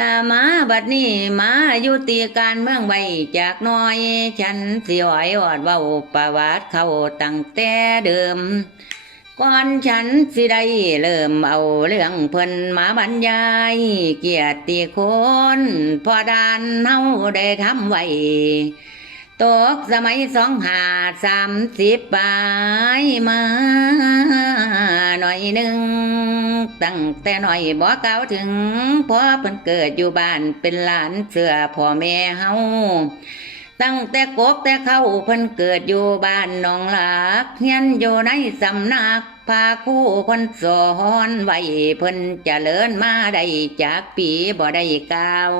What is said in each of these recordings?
ลามาบัดนี้มาอยู่ตีการเมืองไว้จากน้อย ฉันสิไหวอดเว้าประวัติเขาตั้งแต่เดิม ก่อนฉันสิได้เริ่มเอาเรื่องเพิ่นมาบรรยาย เกียรติคนพอดานเฮาได้ทำไว้ ตกสมัยสองหาสามสิบปลายมา หน่อยหนึ่ง ตั้งแต่หน่อยบ่เก่าถึงพอเพิ่นเกิดอยู่บ้านเป็นหลานเสือพ่อแม่เฮาตั้งแต่กกแต่เข้าเพิ่นเกิดอยู่บ้านหนองหลากเฮียนอยู่ในสำนักพาคู่เพิ่นสอนไว้เพิ่นเจริญมาได้จากปีบ่ได้กล่าว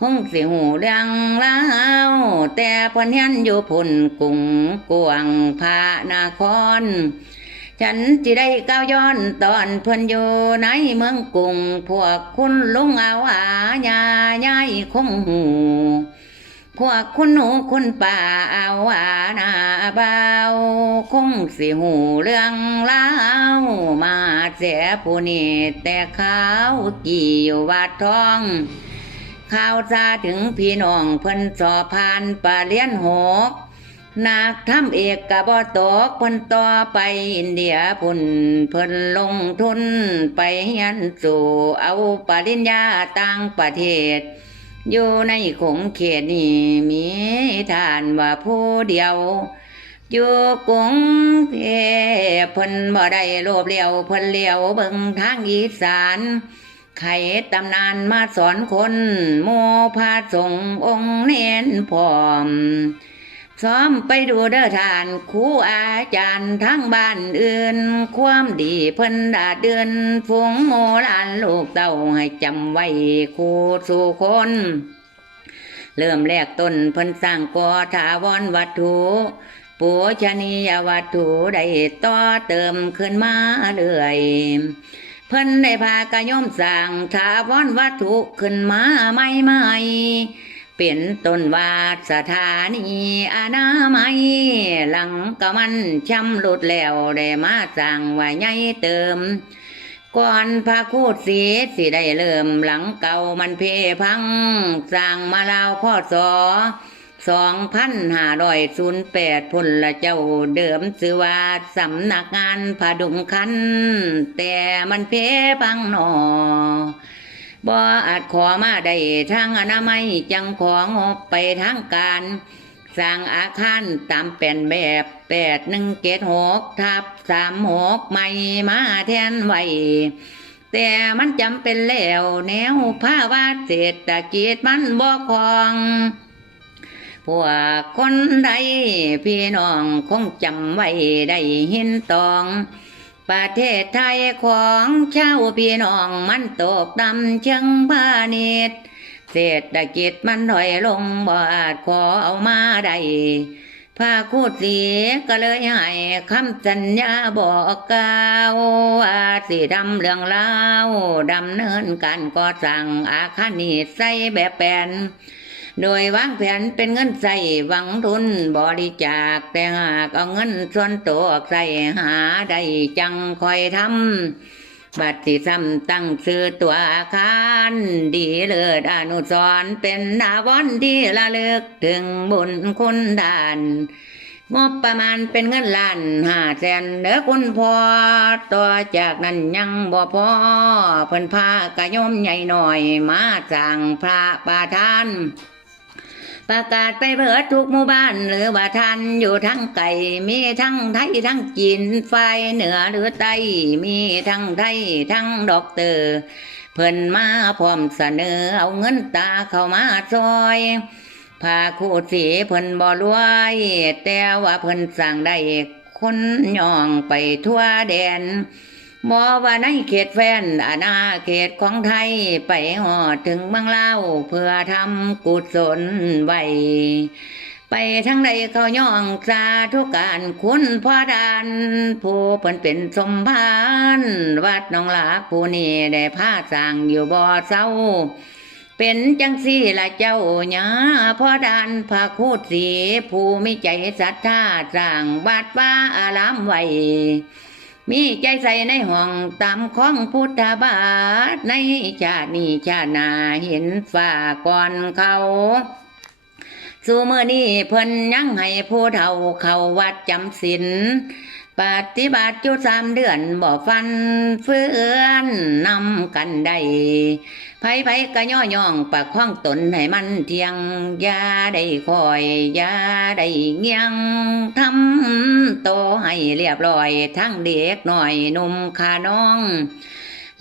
คงสิหูเรื่องเล่าวแต่พ่นเฮียนอยู่พุ่นกุ่งกวางพระนคร ฉันจะได้ก้าวย้อนตอนเพิ่นอยู่ในเมืองกรุงพวกคุณลุงเอาอาญาญายคงหูพวกคุณหนูคุณป่าเอาอาหนาเบาคงสิหูเรื่องเล่ามาเสียผู้นี้แต่เขากี่วัดทอง ข่าวซาถึงพี่น้องเพิ่นสอบผ่านปาเลียนหกนักทำเอกกะบ่ตกเพิ่นต่อไปอินเดียพุ่นเพิ่นลงทุนไปเรียนสู่เอาปริญญาต่างประเทศ อยู่ในขงเขตนี่มีทานว่าผู้เดียวอยู่กรุงเทพเพิ่นบ่ได้โลภเลี้ยวเพิ่นเลี้ยวเบิ่งทางอีสาน ไขตำนานมาสอนคนโมพาส่งองค์เน้นพร้อม ซ้อมไปดูเด้อทานครูอาจารย์ทั้งบ้านอื่น ความดีเพิ่นดาเดือนฝูงโมลานลูกเต้าให้จำไว้ครูสู่คน เริ่มแรกต้นเพิ่นสร้างก่อถาวรวัตถุปูชนียวัตถุได้ต่อเติมขึ้นมาเรื่อย เพิ่นได้พากระย่อมสร้างถาวรวัตถุขึ้นมาใหม่ใหม่เป็นต้นวาดสถานีอนามัยหลังก็มันช้ำรุดแล้วได้มาสร้างไว้ใหญ่เติม ก่อนพระคูดสีสิได้เริ่มหลังเก่ามันเพพังสร้างมาลาวพ่อสอ สองพันห้าร้อยศูนย์แปดพลละเจ้าเดิมสือว่าสำนักงานผาดุงคัน แต่มันเพพังหนอบ่อาจขอมาได้ทางอนามัยจังของบไปทางการสร้างอาคารตามแผนแบบแปดหนึ่งเกตหกทับสามหกใหม่มาแทนไว้แต่มันจำเป็นแล้วแนวภาวะเศรษฐกิจมันบ่คลอง พวกคนใดพี่น้องคงจำไว้ได้เห็นตอง ประเทศไทยของชาวพี่น้องมันตกต่ำเชิงพาณิชย์เศรษฐกิจมันถอยลงบาจขอเอามาได้พาคูดสีก็เลยให้คำสัญญาบอกกล่าวว่าสิดำเรื่องเล่าดำเนินการก่อสร้างอาคารนี้ใส่แบบแปลน โดยวางแผนเป็นเงินใส่หวังทุนบริจาคแต่หากเอาเงินส่วนตัวใส่หาได้จังคอยทำบัตรที่ซ้ำตั้งซื้อตัวอาคารดีเลิศอนุสรเป็นดาวันที่ระลึกถึงบุญคุณด่านงบประมาณเป็นเงินล้านห้าแสนเด้อคุณพ่อต่อจากนั้นยังบ่พอเพิ่นพากระยมใหญ่หน่อยมาสร้างพระประธาน ประกาศไปเบิดทุกหมู่บ้าน หรือว่าท่านอยู่ทั้งไก่มีทั้งไทยทั้งจีนไฟเหนือหรือใต้มีทั้งไทยทั้งดอกเตอร์เพิ่นมาพร้อมเสนอเอาเงินตาเข้ามาซอยพาคู่สีเพิ่นบ่รวย แต่ว่าเพิ่นสั่งได้คนย่องไปทั่วแดน บ่ว่าในเขตแฟนอาณาเขตของไทยไปหอดถึงเมืองลาเพื่อทำกุศลไว้ไปทั้งใดเขาย่องสาธุกการคุณพ่อดานผู้เพิ่นเป็นสมภารวัดหนองหลากผู้นี้ได้พาสร้างอยู่บ่อเศร้า เป็นจังสี่ละเจ้าหญาพ่อดานพระคูดสีผู้มีใจศรัทธาสร้างวัดว่าอารามไว้ มีใจใส่ในห้องตามของพุทธบาทในชาตินี้ชาติหนาเห็นฝ่าก่อนเขาสู่เมื่อนี้เพิ่นยังให้ผู้เฒ่าเขาวัดจำศีล ปฏิบัติอยู่สามเดือนบ่ฟันเฟือนนำกันได้ไผไผก็ย่อย่องปากข้องตนให้มันเที่ยงยาได้คอยยาได้เงียงทำโตให้เรียบร้อย ทั้งเด็กหน่อยนุ่มขาน้อง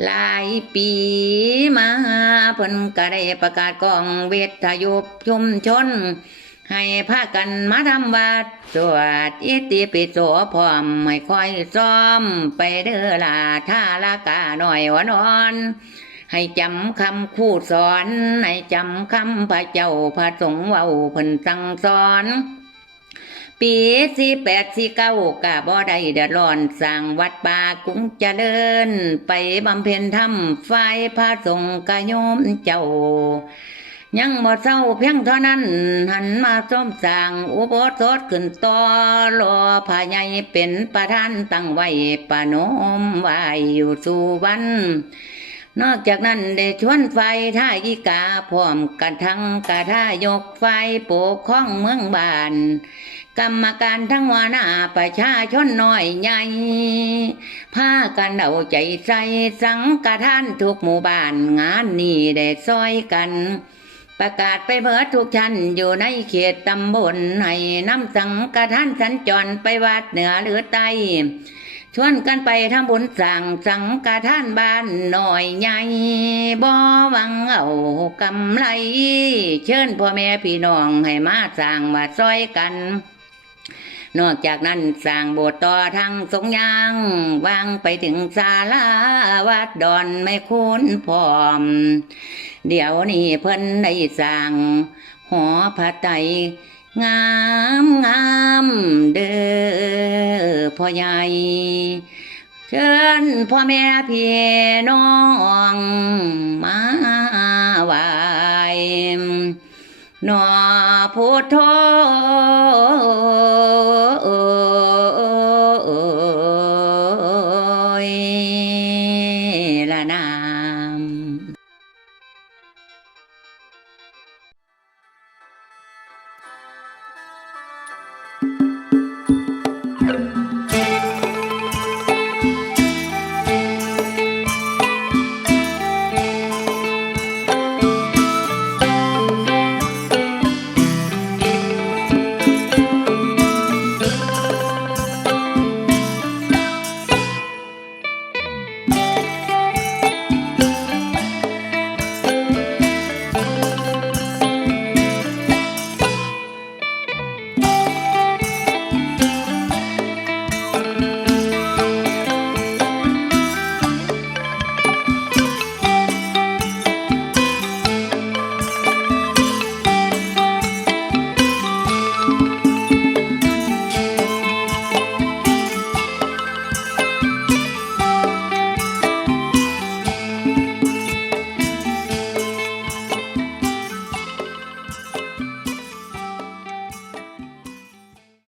หลายปีมาเพิ่นก็ได้ประกาศกองเวทยุชุมชน ให้พากันมาทำวัดสวดอิติปิโสพร้อมให้คอยซ้อมไปเด้อลาท่าละกาหน่อยหัวนอน ให้จำคำคู่สอน ให้จำคำพระเจ้าพระสงฆ์เว้าเพิ่นสั่งสอน ปีสี่แปดสี่เก้ากะบ่ได้เดือดร้อนสร้างวัดป่ากุ้งเจริญ ไปบำเพ็ญธรรมไฟพระสงฆ์กะโยมเจ้า ยังบ่เศร้าเพียงเท่านั้น หันมาซ่อมสางอุโบสถขึ้นต่อรอพระใหญ่เป็นประธานตั้งไว้ประนมไว้อยู่สู่วันนอกจากนั้นได้ชวนไฟท่ายิกาพร้อมกันทั้งกระท่ายกไฟปกข้องเมืองบ้าน กรรมการทั้งวหน้าประชาชนน้อยใหญ่พากันเอาใจใส่สังกทานทุกหมู่บ้านงานนี้ได้ซอยกัน ประกาศไปเพิดทุกชั้นอยู่ในเขตตำบลให้น้ำสังกระทานสัญจรไปวัดเหนือหรือใต้ชวนกันไปทำบุญสั่งสังกทานบ้านหน่อยใหญ่บ่หวังเอากำไร เชิญพ่อแม่พี่น้องให้มาสั่งมาซอยกัน นอกจากนั้นสร้างโบสถ์ต่อทางสงยางวางไปถึงศาลาวัดดอนไม่คุ้นพร้อม เดี๋ยวนี้เพิ่นได้สร้างหอพระไตรงามงามเด้อพ่อใหญ่เชิญพ่อแม่พี่น้องมาไหวหนอพุทโธ